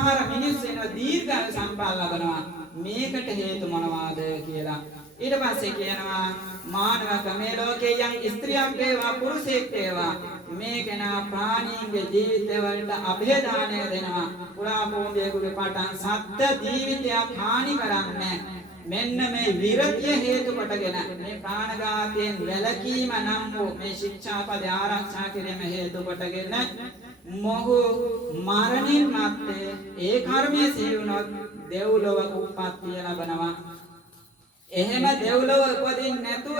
සමහර මිනිස්සු වෙන දීර්ඝ සම්පන්න ලබනවා. මේකට හේතු මොනවාද කියලා. ඊට පස්සේ කියනවා මානවක මේ ලෝකයේ යම් ස්ත්‍රියක් වේවා පුරුෂයෙක් වේවා මේ කෙනා ප්‍රාණීන්ගේ ජීවිතවලට අභේදානය දෙනවා. පුරා භූමියේ පටන් සත්ත්ව ජීවිතයක් හානි කරන්නේ. මෙන්න මේ විරතිය හේතු කොටගෙන මේ ප්‍රාණඝාතයෙන් වැළකීම නම් වූ මේ ශික්ෂාපද ආරක්ෂා කිරීම හේතු කොටගෙන මොහු මරණින් මත්තේ ඒ කර්මයේ සිදුනොත් දෙව්ලොව උප්පත්තිය ලබනවා. එහෙම දෙව්ලොව උපදින්න නැතුව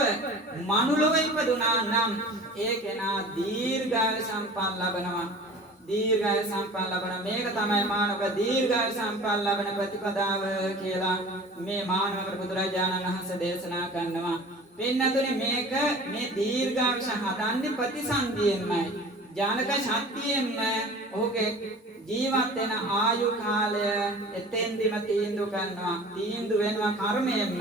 මනුලොව ඉපදුනා නම් ඒ කෙනා දීර්ඝායු සම්පන්න ලබනවා. දීර්ඝායු සම්පන්න ලබන මේක තමයි මානව දීර්ඝායු සම්පන්න ලබන ප්‍රතිපදාව කියලා මේ මානව බුදුරජාණන් වහන්සේ දේශනා කරනවා. පින්නතුනේ මේක මේ දීර්ඝායුෂ හදන්නේ ප්‍රතිසන්දියෙන්මයි. ජානක ශක්තියෙන්ම ඔහුගේ ජීවත් වෙන ආයු කාලය එතෙන්දිම තීන්දුව කරනවා. තීන්දුව වෙනවා කර්මයෙන්ම.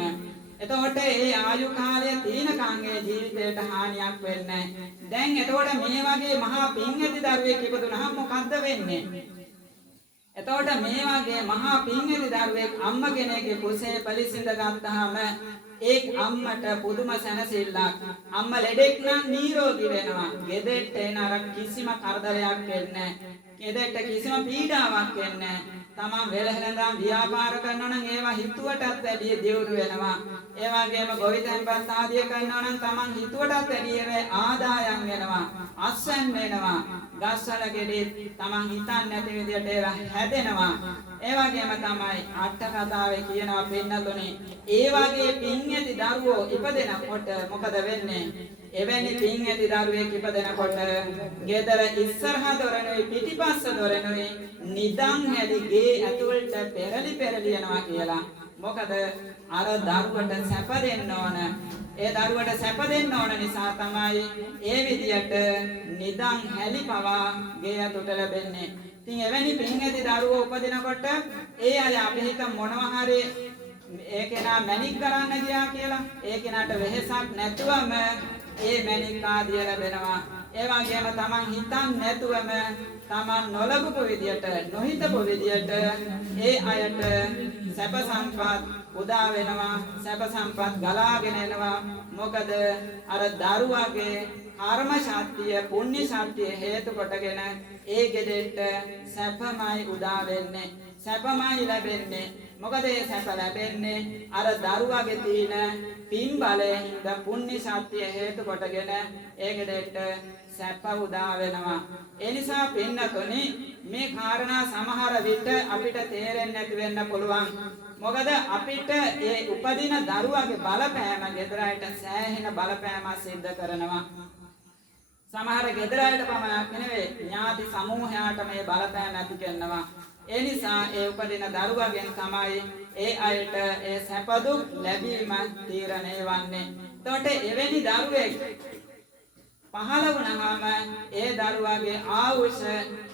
එතකොට ඒ ආයු කාලය තීනකංගේ ජීවිතයට හානියක් වෙන්නේ නැහැ. දැන් එතකොට මේ වගේ මහා පින් ඇති දරුවෙක් ඉපදුනහම මොකද්ද වෙන්නේ? එතකොට මේ වගේ මහා පින් ඇති දරුවෙක් අම්ම කෙනෙක්ගේ කුසේ පරිසිඳ ගත්තාම ඒ අම්මට පුදුම සැනසෙල්ලක්. අම්ම ලෙඩෙක් නම් නිරෝගී වෙනවා. ගෙදරට එන අර කිසිම කරදරයක් වෙන්නේ නැහැ. ගෙදරට කිසිම පීඩාවක් වෙන්නේ නැහැ. තමන් වෙලහෙලඳන් ව්‍යාපාර කරනවා නම් ඒවා හිතුවටත් වැඩිය දියුණු වෙනවා. ඒ වගේම ගොවිතැන්පත් ආදිය කරනවා නම් තමන් හිතුවටත් වැඩිය ආදායම් වෙනවා. අස්වැන් වෙනවා. ගස්වල ගෙඩි තමන් හිතන්නේ නැති විදිහට ඒවා හැදෙනවා. ඒ වගේම තමයි අට කතාවේ කියනවා පින්නතුනේ ඒ වගේ පින් ඇති දරුවෝ ඉපදෙනකොට මොකද වෙන්නේ? එවැනි පින් ඇති දරුවෙක් ඉපදෙනකොට ගෙදර ඉස්සරහා දොරණුයි පිටිපස්ස දොරණුයි නිදන් හැදිගේ ඇතුළට පෙරලි යනවා කියලා. මොකද අර දරුවට සැප දෙන්න ඕන. ඒ දරුවට සැප දෙන්න ඕන නිසා තමයි ඒ විදියට නිදන් හැලි පවා ගේ ඇතුළට ලැබෙන්නේ. ඉතින් එවැනි පින් ඇති දරුවෝ උපදිනකොට ඒ අය අපි හිත මොනවා හරි ඒ කෙනා මැණික් කරන්න ගියා කියලා ඒ කෙනාට වෙහෙසක් නැතුවම ඒ මැණික් ආදිය ලැබෙනවා. ඒ වගේම තමන් හිතන්නේ නැතුවම තමන් නොලබපු විදියට නොහිතපු විදියට ඒ අයට සැප සම්පත් උදා වෙනවා. සැප සම්පත් ගලාගෙන එනවා. මොකද අර දරුවාගේ කර්ම ශක්තිය පුණ්‍ය ශක්තිය හේතු කොටගෙන ඒ ගෙදෙට්ට සැපමයි උදා වෙන්නේ. සැපමයි ලැබෙන්නේ. මොකද ඒ සැප ලැබෙන්නේ අර දරුවාගේ තියෙන පින් බලයෙන් පුණ්‍ය ශක්තිය හේතු කොටගෙන ඒ ගෙදෙට්ට සැප උදා වෙනවා. ඒ නිසා පින්නතුනි මේ කාරණා සමහර විට අපිට තේරෙන්නේ නැති වෙන්න පුළුවන්. මොකද අපිට ඒ උපදින දරුවාගේ බලපෑම ගෙදරට සෑහෙන බලපෑමක් සිද්ධ කරනවා. සමහර ගෙදරට පමණක් නෙවෙයි ඥාති සමූහයාට මේ බලපෑම ඇති කරනවා. ඒ නිසා ඒ උපදින දරුවගෙන් තමයි ඒ අයට ඒ සැප දුක් ලැබීම තීරණය වන්නේ. එතකොට එවැනි දරුවෙක් පහළ වුණාම ඒ දරුවාගේ ආයුෂ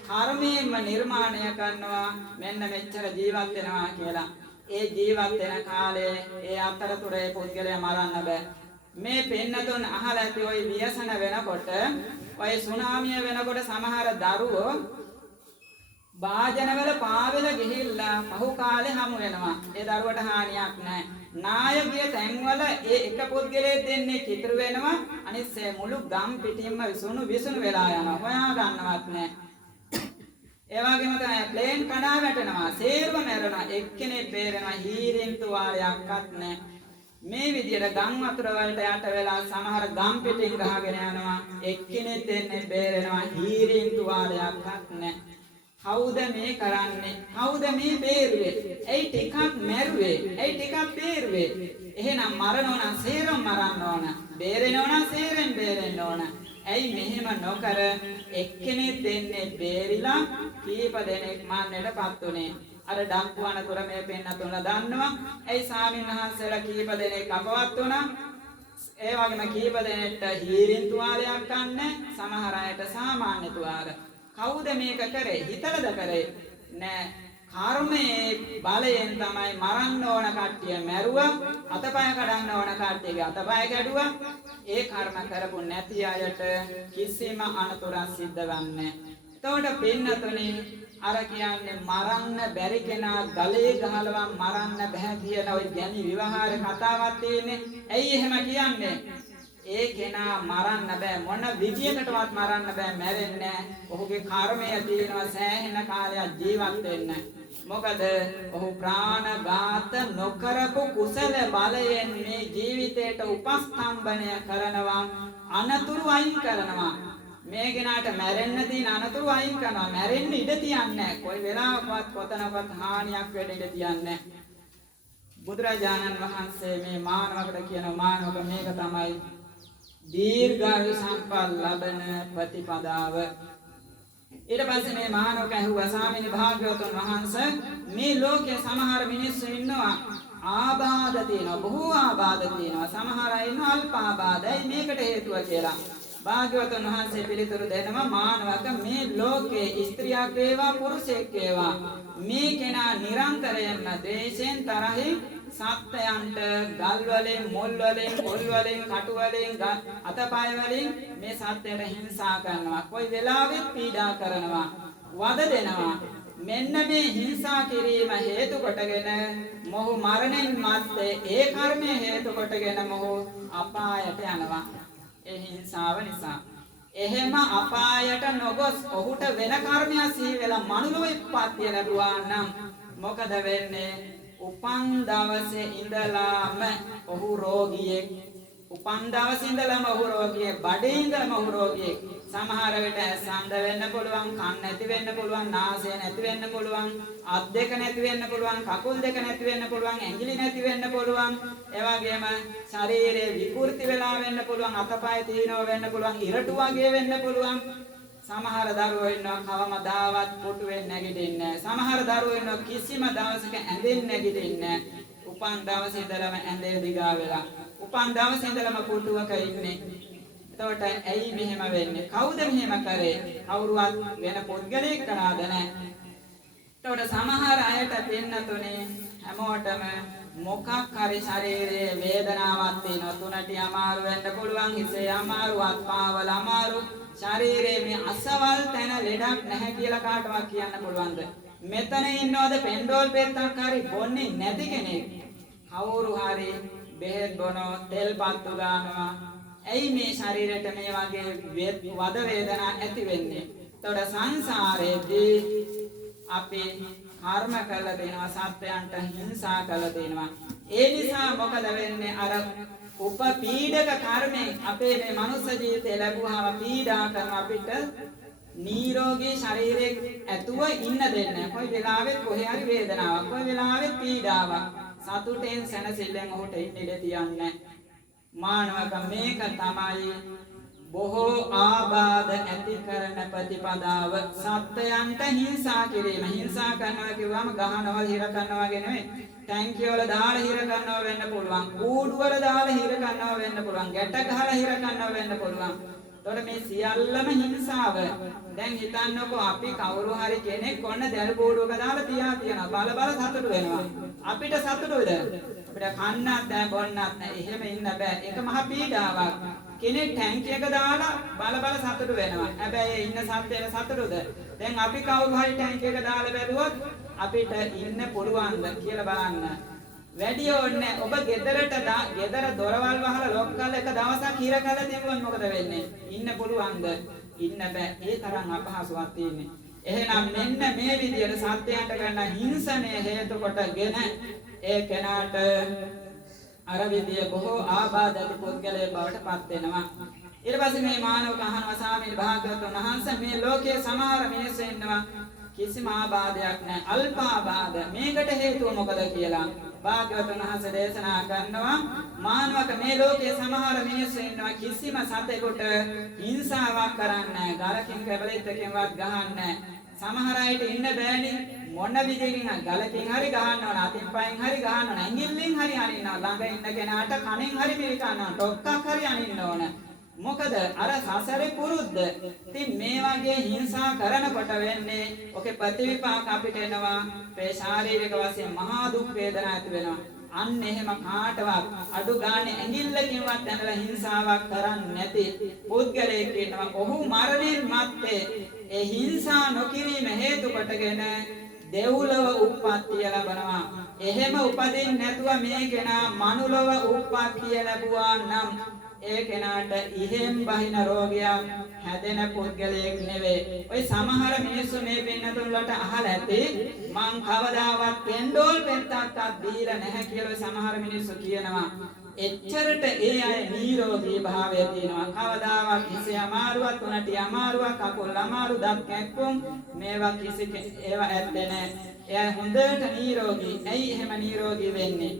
කර්මයෙන්ම නිර්මාණය කරනවා මෙන්න මෙච්චර ජීවත් වෙනවා කියලා. ඒ ජීවත් වෙන කාලේ ඒ අතරතුරේ පුද්ගලයා මරන්න බෑ. මේ පෙන්නතුන් අහලා ඇති ওই ව්‍යසන වෙනකොට ඔය සුනාමිය වෙනකොට සමහර දරුවෝ වාජනවල පාවෙල ගිහිල්ලා පහු කාලේ හමු වෙනවා. ඒ දරුවට හානියක් නැහැ. නායකයේ තැන්වල ඒ එක පුද්ගලයෙක් දෙන්නේ කිතුරු වෙනවා. අනිත් මුළු ගම් පිටින්ම විසුණු වෙලා යනවා. හොයා ගන්නවත් නැහැ. ඒ වගේම තමයි ප්ලේන් කඩා වැටෙනවා. සේරම මැරෙනවා. එක්කෙනෙක් බේරෙනවා. හීරෙන් තුවාලයක්වත් නැහැ. මේ විදියට ගම් වතුර වලට යට වෙලා සමහර ගම් පිටින් ගහගෙන යනවා. එක්කෙනෙක් දෙන්නේ බේරෙනවා. හීරෙන් තුවාලයක්වත් නැහැ. කවුද මේ කරන්නේ? කවුද මේ බේරුවේ? ඇයි ටිකක් මැරුවේ? ඇයි ටිකක් බේරුවේ? එහෙනම් මරනවා නම් සේරම මරන්න ඕන. බේරෙනවා නම් සේරෙන් බේරෙන්න ඕන. ඇයි මෙහෙම නොකර එක්කෙනෙක් දෙන්නේ බේරිලා කීප දෙනෙක් මරණයටපත් උනේ? අර ඩම්පුවන තුර මේ පෙන්නතුන්ලා දන්නවා. ඇයි ස්වාමීන්වහන්සේලා කීප දෙනෙක් අපවත් වුණා? ඒ වගේම කීප දෙනෙක්ට හීරින් තුවාලයක් ගන්න, සමහර අයට සාමාන්‍ය තුවාල. කවුද මේක කරේ? හිතලද කරේ? නෑ. කර්මයේ බලයෙන් තමයි මරන්න ඕන කට්ටිය මැරුවා, අතපය කඩන්න ඕන කට්ටියගේ අතපය කැඩුවා. ඒ කර්ම කරපු නැති අයට කිසිම අනතුරක් සිද්ධ වෙන්නේ නැහැ. එතකොට පින්නතුනි අර කියන්නේ මරන්න බැරි කෙනා ගලේ ගහලවා මරන්න බෑ කියන ওই ගැමි විවහාර කතාවක් තියෙන්නේ. ඇයි එහෙම කියන්නේ? ඒ කෙනා මරන්න බෑ මොන විදියකටවත් මරන්න බෑ මැරෙන්නේ නැහැ. ඔහුගේ කර්මය තියෙනවා සෑහෙන කාලයක් ජීවත් වෙන්න. මොකද ඔහු ප්‍රාණඝාත නොකරපු කුසල බලයෙන් මේ ජීවිතයට උපස්තම්භනය කරනවා, අනතුරු අයින් කරනවා. මේ කෙනාට මැරෙන්න තියෙන අනතුරු අයින් කරනවා. මැරෙන්න ඉඩ තියන්නේ නැහැ. කොයි වෙලාවකවත් කොතනකවත් හානියක් වෙන්න ඉඩ තියන්නේ නැහැ. බුදුරජාණන් වහන්සේ මේ මානවකට කියන මානවක මේක තමයි දීර්ඝායු සම්පත් ලබන ප්‍රතිපදාව. ඊට පස්සේ මේ මානවක ඇහුවා ස්වාමීනි භාග්‍යවතුන් වහන්සේ මේ ලෝකයේ සමහර මිනිස්සු ඉන්නවා ආබාධ තියෙනවා, බොහෝ ආබාධ තියෙනවා, සමහර අය ඉන්නවා අල්ප ආබාධයි, මේකට හේතුව කියලා. භාග්‍යවතුන් වහන්සේ පිළිතුරු දෙනවා මානවක මේ ලෝකයේ ස්ත්‍රියක් වේවා පුරුෂයෙක් වේවා මේ කෙනා නිරන්තරයෙන්ම ද්වේෂයෙන් තරහින් සත්‍යයන්ට ගල් වලින් මුල් වලින් පොල් වලින් කටු වලින් අතපය වලින් මේ සත්‍යයට හිංසා කරනවා, කොයි වෙලාවෙත් පීඩා කරනවා, වද දෙනවා. මෙන්න මේ හිංසා කිරීම හේතු කොටගෙන මොහු මරණයන් මත්තේ ඒ කර්මය හේතු කොටගෙන මොහු අපායට යනවා. ඒ හිංසාව නිසා. එහෙම අපායට නොගොස් ඔහුට වෙන කර්මයක් සිහි වෙලා මනුලොව ඉපත්ය ලැබුවා නම් මොකද වෙන්නේ? උපන් දවසේ ඉඳලාම ඔහු රෝගියෙක්. උපන් දවසේ ඉඳලාම ඔහු රෝගියෙක්. බඩේ ඉඳලාම ඔහු රෝගියෙක්. සමහර විට සඳ වෙන්න පුළුවන්, කන් නැති වෙන්න පුළුවන්, නාසය නැති වෙන්න පුළුවන්, අත් දෙක නැති වෙන්න පුළුවන්, කකුල් දෙක නැති වෙන්න පුළුවන්, ඇඟිලි නැති වෙන්න පුළුවන්. ඒ වගේම ශරීරයේ විකෘති වෙලා වෙන්න පුළුවන්, අතපය තීනව වෙන්න පුළුවන්, ඉරටු වගේ වෙන්න පුළුවන්. සමහර දරුවෝ ඉන්නවා කවමදාවත් පොටුවෙන් නැගිටින්නේ නැහැ. සමහර දරුවෝ ඉන්නවා කිසිම දවසක ඇඳෙන් නැගිටින්නේ නැහැ. උපන් දවසේ ඉඳලම ඇඳේ දිගා වෙලා, උපන් දවසේ ඉඳලම පුටුවක ඉන්නේ. එතකොට ඇයි මෙහෙම වෙන්නේ? කවුද මෙහෙම කරේ? කවුරුවත් වෙන පුද්ගලයෙක් කරාද නැහැ. එතකොට සමහර අයට පින්නතුනේ හැමෝටම මොකක් හරි ශරීරයේ වේදනාවක් තියෙනවා. තුනටි අමාරු වෙන්න පුළුවන්, හිසේ අමාරු, අත්පාවල අමාරු. ශරීරයේ මේ අසවල් තැන ලෙඩක් නැහැ කියලා කාටවත් කියන්න පුළුවන්ද? මෙතන ඉන්නවද පෙන්ඩෝල් පෙත්තක් හරි බොන්නේ නැති කෙනෙක්? කවුරු හරි බෙහෙත් බොනෝ, තෙල් පත්තු ගන්නවා. ඇයි මේ ශරීරයට මේ වගේ වද වේදනා ඇති වෙන්නේ? එතකොට සංසාරයේදී අපි කර්ම කළා දෙනවා, සත්‍යයන්ට හිංසා කළා දෙනවා. ඒ නිසා මොකද වෙන්නේ? අර උපපීඩක කර්මෙන් අපේ මේ මනුස්ස ජීවිතය ලැබුවාම පීඩා කරන අපිට නිරෝගී ශරීරයක් ඇතුව ඉන්න දෙන්නේ නැහැ. කොයි වෙලාවෙත් කොහේ හරි වේදනාවක්, කොයි වෙලාවෙත් පීඩාවක්. සතුටෙන් සැනසෙල්ලෙන් ඔහුට ඉන්න ඉඩ තියන්නේ. මානවක මේක තමයි බොහෝ ආබාධ ඇති කරන ප්‍රතිපදාව. සත්‍යයන්ට හිංසා කිරීම. හිංසා කරනවා කිව්වම ගහනවා, හිර කරනවා වගේ නෙමෙයි. ටැංකිය වල දාලා හිර කරනවා වෙන්න පුළුවන්. කූඩු වල දාලා හිර කරනවා වෙන්න පුළුවන්. ගැට ගහලා හිර කරනවා වෙන්න පුළුවන්. එතකොට මේ සියල්ලම හිංසාව. දැන් හිතන්නකෝ අපි කවුරු හරි කෙනෙක් ඔන්න දැල් බෝඩුවක දාලා තියනවා. බල බල සතුටු වෙනවා. අපිට සතුටුද? අපිට කන්නත් නැහැ, බොන්නත් නැහැ. එහෙම ඉන්න බෑ. ඒක මහ පීඩාවක්. කෙනෙක් ටැංකියක දාලා බල බල සතුටු වෙනවා. හැබැයි ඉන්න සත්‍යයට සතුටුද? දැන් අපි කවුරු හරි ටැංකියක දාලා බැලුවොත් අපිට ඉන්න පුළුවන්ද කියලා බලන්න. වැඩි ඕනේ. ඔබ ගෙදර දොරවල් වහලා ලොක් කරලා එක දවසක් හිර කරලා තිබුණොත් මොකද වෙන්නේ? ඉන්න පුළුවන්ද? ඉන්න බෑ. ඒ තරම් අපහසුතාවක් තියෙන්නේ. එහෙනම් මෙන්න මේ විදියට සත්‍යයන්ට කරන හිංසනය හේතු කොටගෙන ඒ කෙනාට අර විදිය බොහෝ ආබාධ ඇති පුද්ගලයෙක් බවට පත් වෙනවා. ඊට පස්සේ මේ මානව කහනවා ස්වාමීන් භාග්‍යවතුන් වහන්සේ මේ ලෝකයේ සමහර මිනිස්සු ඉන්නවා කිසිම ආබාධයක් නැහැ, අල්ප ආබාධ. මේකට හේතුව මොකද කියලා භාග්‍යවතුන් වහන්සේ දේශනා කරනවා. මානවක මේ ලෝකයේ සමහර මිනිස්සු ඉන්නවා කිසිම සතෙකුට හිංසාවක් කරන්නේ නැහැ, ගලකින් කැබලෙත්තකින්වත් ගහන්නේ නැහැ. සමහර අයට ඉන්න බෑනේ. මොන විදිහකින් ගලකින් හරි ගහන්න ඕන, අතින් පයින් හරි ගහන්න ඕන, ඇඟිල්ලෙන් හරි අනින්නවා, ළඟ ඉන්න කෙනාට කනෙන් හරි මිරිකන්න ඕන, ඩොක්කක් හරි අනින්න ඕන. මොකද අර සසරේ පුරුද්ද. ඉතින් මේ වගේ හිංසා කරනකොට වෙන්නේ ඔකේ ප්‍රතිවිපාක අපිට එනවා. මේ ශාරීරික වශයෙන් මහා දුක් වේදනා ඇති වෙනවා. අන්න එහෙම කාටවත් අඩු ගානේ ඇඟිල්ලකින්වත් ඇනලා හිංසාවක් කරන්නේ නැති පුද්ගලයෙක් ඉන්නවා. ඔහු මරණින් මත්තේ ඒ හිංසා නොකිරීම හේතු කොටගෙන දෙව්ලොව උප්පත්තිය ලබනවා. එහෙම උපදින්න නැතුව මේ කෙනා මනුලොව උප්පත්තිය ලැබුවා නම් ඒ කෙනාට ඉහෙන් බහින රෝගයක් හැදෙන පුද්ගලයෙක් නෙවෙයි. ඔය සමහර මිනිස්සු මේ පින්නතුන්ලට අහලා ඇති මං කවදාවත් පෙන්ඩෝල් පෙත්තක්වත් දීලා නැහැ කියලා සමහර මිනිස්සු කියනවා. එච්චරට ඒ අය නිරෝගී භාවය තියෙනවා. කවදාවත් හිසේ අමාරුවක්, උණටි අමාරුවක්, කකුල් අමාරු, දත් කැක්කුම් මේවා ඒවා ඇත්තේ නැහැ. එයා හොඳට නිරෝගී. ඇයි එහෙම නිරෝගී වෙන්නේ?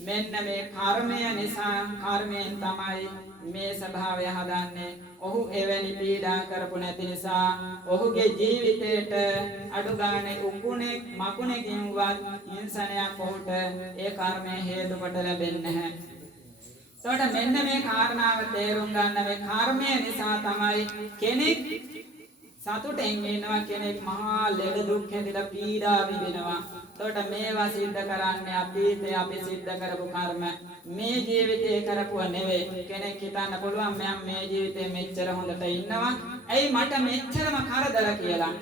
මෙන්න මේ කර්මය නිසා, කර්මයෙන් තමයි මේ ස්වභාවය හදන්නේ. ඔහු එවැනි පීඩා කරපු නැති නිසා ඔහුගේ ජීවිතේට අඩු ගානේ උකුණෙක් මකුණකින්වත් හිංසනයක් ඔහුට ඒ කර්මය හේතු කොට ලැබෙන්නේ නැහැ. එතකොට මෙන්න මේ කාරණාව තේරුම් ගන්න. මේ කර්මය නිසා තමයි කෙනෙක් සතුටෙන් ඉන්නවා, කෙනෙක් මහා ලෙඩ දුක් හැදලා පීඩා විඳිනවා. එතකොට මේවා සිද්ධ කරන්නේ අතීතයේ අපි සිද්ධ කරපු කර්ම. මේ ජීවිතේ කරපුවා නෙවෙයි. කෙනෙක් හිතන්න පුළුවන් මම මේ ජීවිතේ මෙච්චර හොඳට ඉන්නවා. ඇයි මට මෙච්චරම කරදර කියලා.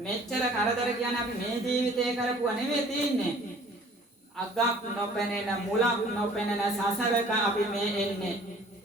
මෙච්චර කරදර කියන්නේ අපි මේ ජීවිතේ කරපුවා නෙවෙයි තියෙන්නේ. අගක් නොපෙනෙන මුලක් නොපෙනෙන සසරක අපි මේ එන්නේ.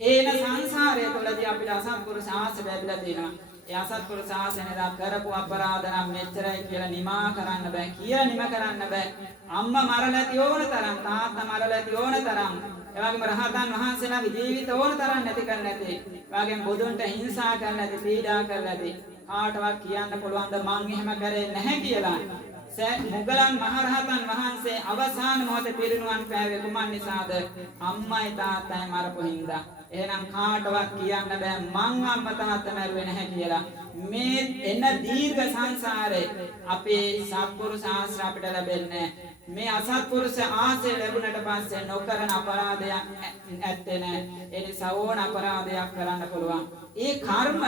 ඒන සංසාරය තුළදී අපිට අසත්පුරුෂ ආශ්‍රය ලැබිලා තියෙනවා. ඒ අසත්පුරුෂ ආශ්‍රයලා කරපු අපරාධ නම් මෙච්චරයි කියලා නිමා කරන්න බෑ. කියලා නිම කරන්න බෑ. අම්මා මරලා ඇති ඕන තරම්, තාත්තා මරලා ඇති ඕන තරම්, එවැගේම රහතන් වහන්සේලාගේ ජීවිත ඕන තරම් නැති කරන්න ඇති. එවැගේම බුදුන්ට හිංසා කරන්න ඇති, පීඩා කරන්න ඇති. කාටවත් කියන්න පුළුවන්ද මං එහෙම කරේ නැහැ කියලා? මුගලන් මහරහතන් වහන්සේ අවසාන මොහොතේ පිරිනුවන් පෑවේ කුමන් නිසාද? අම්මයි තාත්තයි මරපු හින්දා. එහෙනම් කාටවත් කියන්න බෑ මං අම්මා තාත්තා මැරුවේ නැහැ කියලා. මේ එන දීර්ඝ සංසාරේ අපේ සත්පුරුෂ ආශ්‍රය අපිට ලැබෙන්නේ. මේ අසත්පුරුෂ ආශ්‍රය ලැබුණට පස්සේ නොකරන අපරාධයක් ඇත්තේ නැහැ. ඒ නිසා ඕන අපරාධයක් කරන්න පුළුවන්. ඒ කර්ම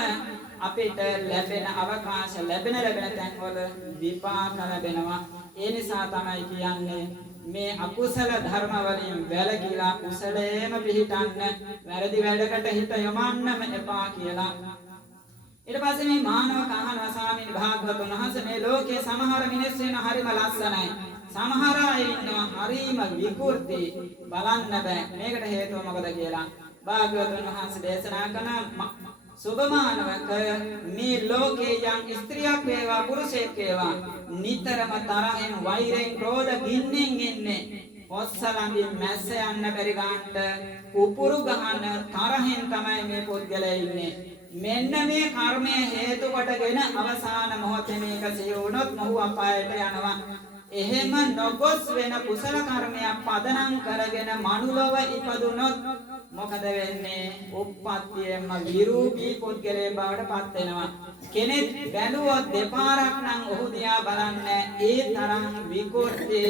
අපිට ලැබෙන අවකාශ ලැබෙන තැන්වල විපාක ලැබෙනවා. ඒ නිසා තමයි කියන්නේ මේ අකුසල ධර්ම වලින් වැළකීලා කුසලයේම පිහිටන්න, වැරදි වැඩකට හිත යොමන්නම එපා කියලා. ඊට පස්සේ මේ මානව කහනවා ස්වාමීන් භාග්‍යවතුන් වහන්සේ මේ ලෝකයේ සමහර මිනිස්සු ඉන්න හරිම ලස්සනයි. සමහර අය ඉන්නවා හරිම විකෘති. බලන්න බෑ. මේකට හේතුව මොකද කියලා භාග්‍යවතුන් වහන්සේ දේශනා කරන සුභමානවක මේ ලෝකේ යම් ස්ත්‍රියක් වේවා පුරුෂයෙක් වේවා නිතරම තරහෙන් වෛරෙන් ක්‍රෝධ ගින්නෙන් ඉන්නේ. ඔස්සලමින් මැස්ස යන්න බැරි ගන්නට උපුරු ගහන තරහෙන් තමයි මේ පුද්ගලයා ඉන්නේ. මෙන්න මේ කර්මය හේතු කොටගෙන අවසාන මොහොතේ මේක සිහි වුණොත් මොහු අපායට යනවා. එහෙම නොගොස් වෙන කුසල කර්මයක් පදනම් කරගෙන මනුලව ඉපදුනොත් මොකද වෙන්නේ? උප්පත්තියෙම විරූපී පුද්ගලයෙක් බවට පත් වෙනවා. කෙනෙක් බැලුවොත් දෙපාරක් නම් ඔහු දිහා බලන්නේ ඒ තරම් විකෘති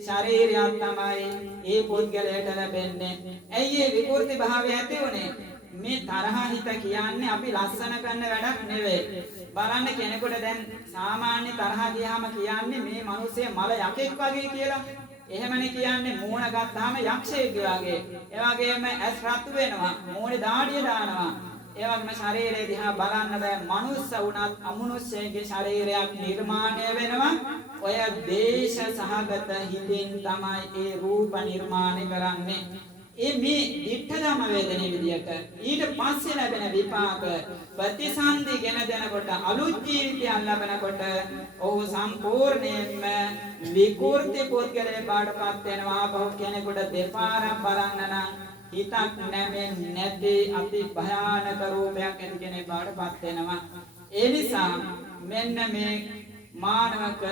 ශරීරයක් තමයි ඒ පුද්ගලයාට ලැබෙන්නේ. ඇයි මේ විකෘති භාවය ඇති උනේ? මේ තරහ හිත කියන්නේ අපි ලස්සන කරන වැඩක් නෙවෙයි. බලන්න කෙනෙකුට දැන් සාමාන්‍ය තරහ ගියාම කියන්නේ මේ මිනිස්සේ මල යකෙක් වගේ කියලා. එහෙමනේ කියන්නේ මූණ ගත්තාම යක්ෂයෙක් වගේ. ඒ වගේම ඇස් රතු වෙනවා, මූණේ දාඩිය දානවා. ඒ වගේම ශරීරය දිහා බලන්න බෑ. මනුස්ස වුණත් අමනුෂ්‍යයේ ශරීරයක් නිර්මාණය වෙනවා. ඔය දේශ සහගත හිතෙන් තමයි ඒ රූප නිර්මාණය කරන්නේ. මේ දිඨ ධම වේදනේ විදියට ඊට පස්සේ ලැබෙන විපාක ප්‍රතිසන්දි ගෙන දෙනකොට අලුත් ජීවිතයක් ලැබෙනකොට ඔහු සම්පූර්ණයෙන්ම විකෘති පුද්ගලයෙක් බාටපත් වෙනවා. බහු කෙනෙකුට දෙපාරක් බලන්න නම් හිතක් නැමෙන්නේ නැති අති භයානක රූපයක් ඇති කෙනෙක් බාටපත් වෙනවා. ඒ නිසා මෙන්න මේ මානවක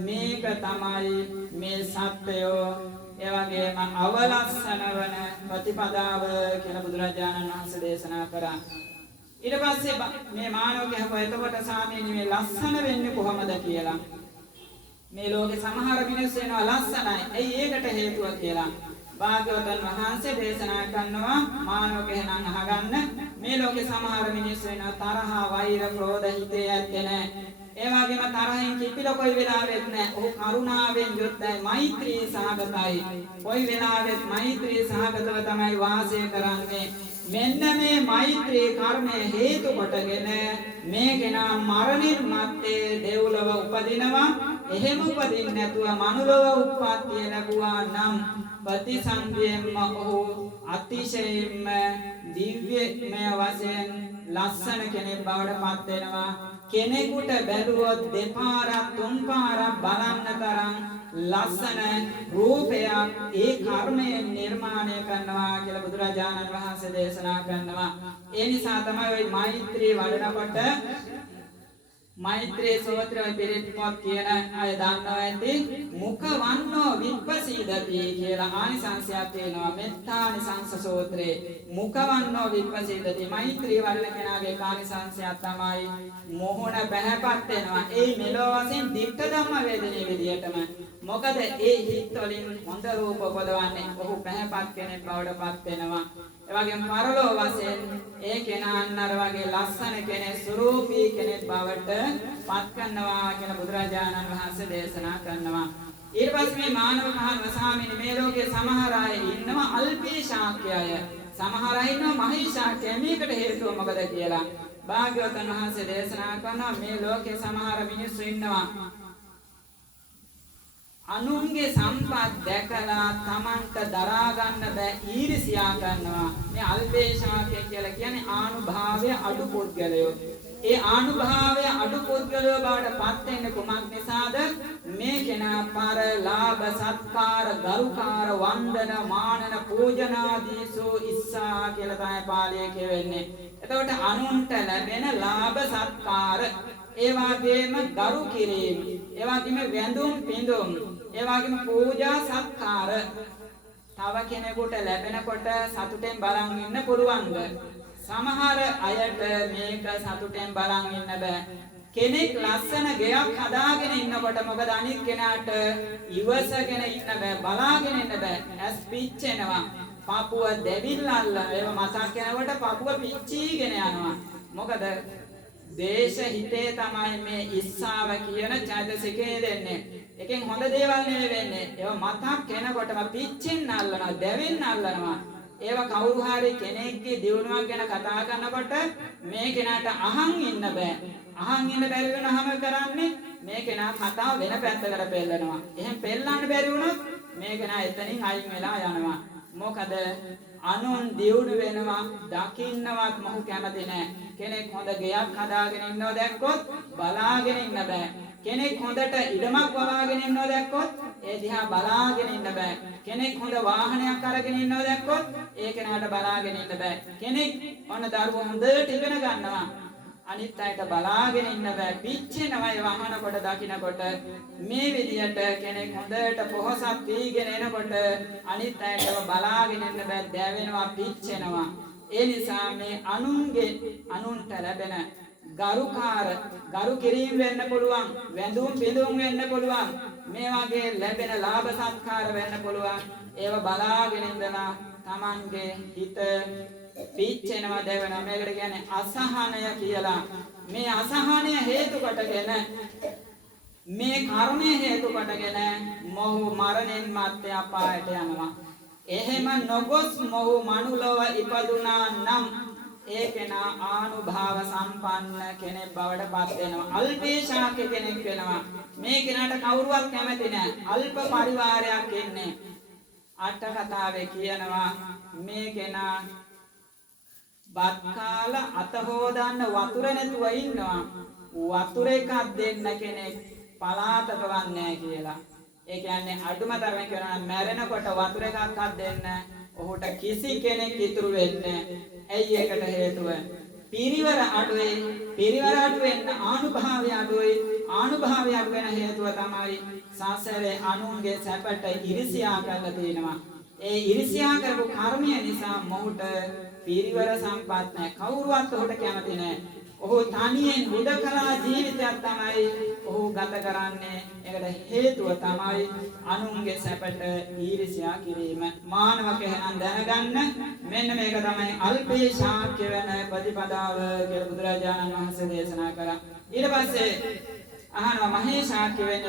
මේක තමයි මේ සත්‍යය එවැගේම අවලස්සන වන ප්‍රතිපදාව කියලා බුදුරජාණන් වහන්සේ දේශනා කරා. ඊට පස්සේ මේ මානවකයා හොය එතකොට සාමීනි මේ ලස්සන වෙන්නේ කොහොමද කියලා. මේ ලෝකේ සමහර මිනිස්සු වෙනවා ලස්සනයි. ඇයි ඒකට හේතුව කියලා භාග්‍යවතුන් වහන්සේ දේශනා කරනවා. මානවකයා නම් අහගන්න මේ ලෝකේ සමහර මිනිස්සු වෙනවා තරහ, වෛර, ක්‍රෝධ හිතේ ඇත්තේ නැහැ. ඒ වගේම තරහින් කිපිලා කොයි වෙලාවෙත් නැහැ. ඔහු කරුණාවෙන් යුක්තයි, මෛත්‍රී සහගතයි. කොයි වෙලාවෙත් මෛත්‍රී සහගතව තමයි වාසය කරන්නේ. මෙන්න මේ මෛත්‍රී කර්මය හේතු කොටගෙන මේ කෙනා මරණින් මත්තේ දෙව්ලොව උපදිනවා. එහෙම උපදින්නේ නැතුව මනුලොව උප්පත්තිය ලැබුවා නම් ප්‍රතිසන්දියෙන්ම ඔහු අතිශයින්ම දිව්‍යමය වශයෙන් ලස්සන කෙනෙක් බවට පත් වෙනවා. කෙනෙකුට බැලුවොත් දෙපාරක් තුන් පාරක් බලන්න තරම් ලස්සන රූපයක් ඒ කර්මයෙන් නිර්මාණය කරනවා කියලා බුදුරජාණන් වහන්සේ දේශනා කරනවා. ඒ නිසා තමයි ওই මෛත්‍රී වඩනකොට මෛත්‍රී සූත්‍රයේ පිරිත්පත් කියන අය දන්නවා ඇති මුඛවන්නෝ විප්පසීදති කියලා ආනිසංසයක් තියෙනවා. මෙත්තානිසංස සූත්‍රයේ මුඛවන්නෝ විප්පසීදති මෛත්‍රී වඩන කෙනාගේ ආනිසංසයක් තමයි මොහොන බහැපත් වෙනවා. ඒ මෙලොව වශයෙන් දිට්ඨ ධම්ම වේදනේ විදියටම. මොකද ඒ හිත් වලින් හොඳ රූප උපදවන්නේ ඔහු බහැපත් කෙනෙක් බවට පත් වෙනවා. එවැගේම පරලෝ වශයෙන් ඒ කෙනාන් අර වගේ ලස්සන කෙනෙක් ස්වරූපී කෙනෙක් බවට පත් කරනවා කියලා බුදුරජාණන් වහන්සේ දේශනා කරනවා. ඊට පස්සේ මේ මානව මහාස්වාමීන් මේ ලෝකේ සමහර අය ඉන්නවා අල්පී ශාක්‍යය. සමහර අය ඉන්නවා මහී ශාක්‍යය. මේකට හේතුව මොකද කියලා භාග්‍යවතුන් වහන්සේ දේශනා කරනවා. මේ ලෝකේ සමහර මිනිස්සු ඉන්නවා අනුන්ගේ සම්පත් දැකලා Tamanට දරා ගන්න බෑ ඊර්ෂ්‍යා කරනවා. මේ අල්පේශාකය කියලා කියන්නේ ආනුභාවය අඩු පුද්ගලයෝ. ඒ ආනුභාවය අඩු පුද්ගලයෝ බවට පත් වෙන්නේ කුමක් නිසාද? මේ කෙනා පර ලාභ සත්කාර ගරුකාර වන්දන මානන පූජනාදීසු ඉස්සා කියලා තමයි පාළියේ කියවෙන්නේ. එතකොට අනුන්ට ලැබෙන ලාභ සත්කාර ඒ වගේම ගරු කිරීම ඒ වගේම වැඳුම් පිඳුම් ඒ වගේම පූජා සත්කාර තව කෙනෙකුට ලැබෙනකොට සතුටෙන් බලන් ඉන්න පුළුවන්ද? සමහර අයට මේක සතුටෙන් බලන් ඉන්න බෑ. කෙනෙක් ලස්සන ගෙයක් හදාගෙන ඉන්නකොට මොකද අනිත් කෙනාට ඉවසගෙන ඉන්න බෑ, බලාගෙන ඉන්න බෑ. ඇස් පිච්චෙනවා, පපුව දෙවිල්ලල්ල ඒව මතක් කරනකොට පපුව පිච්චීගෙන යනවා. මොකද දේශ හිතේ තමයි මේ ඉස්සාව කියන චෛතසිකේ දෙන්නේ. එකෙන් හොඳ දේවල් නෙවෙයි වෙන්නේ. ඒව මතක් කෙනකොටම පිච්චෙන්න අල්ලනවා, දැවෙන්න අල්ලනවා. ඒව කවුරු හරි කෙනෙක්ගේ දියුණුවක් ගැන කතා කරනකොට මේ කෙනාට අහන් ඉන්න බෑ. අහන් ඉන්න බැරි වෙනවම කරන්නේ මේ කෙනා කතාව වෙන පැත්තකට පෙන්නනවා. එහෙන් පෙන්නන්න බැරි වුණොත් මේ කෙනා එතනින් අයින් වෙලා යනවා. මොකද අනුන් දියුණු වෙනවා දකින්නවත් මොහු කැමති නැහැ. කෙනෙක් හොඳ ගෙයක් හදාගෙන ඉන්නව දැක්කොත් බලාගෙන ඉන්න බෑ. කෙනෙක් හොඳට ඉඩමක් වවාගෙන ඉන්නව දැක්කොත් ඒ දිහා බලාගෙන ඉන්න බෑ. කෙනෙක් හොඳ වාහනයක් අරගෙන ඉන්නව දැක්කොත් ඒ කෙනාට බලාගෙන ඉන්න බෑ. කෙනෙක් ඔන්න දරුවෝ හොඳට ඉගෙන ගන්නවා අනිත් අයට බලාගෙන ඉන්න බෑ. පිච්චෙනවා ඒ වහනකොට දකින්නකොට. මේ විදියට කෙනෙක් හොඳට පොහසත් වීගෙන එනකොට අනිත් අයටව බලාගෙන ඉන්න බෑ, දැවෙනවා, පිච්චෙනවා. ඒ නිසා මේ අනුන්ට ලැබෙන ගරු කිරීම වෙන්න පුළුවන්, වැඳුම් පිඳුම් වෙන්න පුළුවන්, මේ වගේ ලැබෙන ලාභ සත්කාර වෙන්න පුළුවන්. ඒව බලාගෙන ඉඳලා Tamanගේ හිත පිච්චෙනවා, දැවෙනවා. මේකට කියන්නේ අසහනය කියලා. මේ අසහනය හේතු කොටගෙන මේ කර්මය හේතු කොටගෙන මොහු මරණින් මත්තේ අපායට යනවා. එහෙම නොගොස් මොහු මනුලොව ඉපදුනා නම් ඒ කෙනා ආනුභාව සම්පන්න කෙනෙක් බවට පත් වෙනවා. අල්පේශාක්‍ය කෙනෙක් වෙනවා. මේ කෙනාට කවුරුවත් කැමති නැහැ. අල්ප පරිවාරයක් ඉන්නේ. අට කතාවේ කියනවා මේ කෙනා බත් කාලා අත හොදන්න වතුර නැතුව ඉන්නවා. වතුර එකක් දෙන්න කෙනෙක් පලාතක වන්නේ කියලා. ඒ කියන්නේ අඩුම තරමේ කරන මැරෙනකොට වතුර එකක්වත් දෙන්න ඔහුට කිසි කෙනෙක් ඉතුරු වෙන්නේ නැහැ. ඇයි ඒකට හේතුව? පිරිවර අඩුවේ. පිරිවර අඩු වෙන්න ආනුභාවය අඩුවේ. ආනුභාවය අඩු වෙන හේතුව තමයි සාසරේ අනුන්ගේ සැපට ඉරිසියා කරලා තියෙනවා. ඒ ඉරිසියා කරපු කර්මය නිසා මොහුට පිරිවර සම්පත් නැහැ. කවුරුවත් ඔහුට කැමති නැහැ. ඔහු තනියෙන් හුදකලා ජීවිතයක් තමයි ඔහු ගත කරන්නේ. ඒකට හේතුව තමයි අනුන්ගේ සැපට ඊර්ෂ්‍යා කිරීම. මානවකයන් දැනගන්න මෙන්න මේක තමයි අල්පේ ශාක්‍ය වෙන ප්‍රතිපදාව කියලා බුදුරජාණන් වහන්සේ දේශනා කළා. ඊට පස්සේ අහනවා මහේශාක්‍ය වෙන්න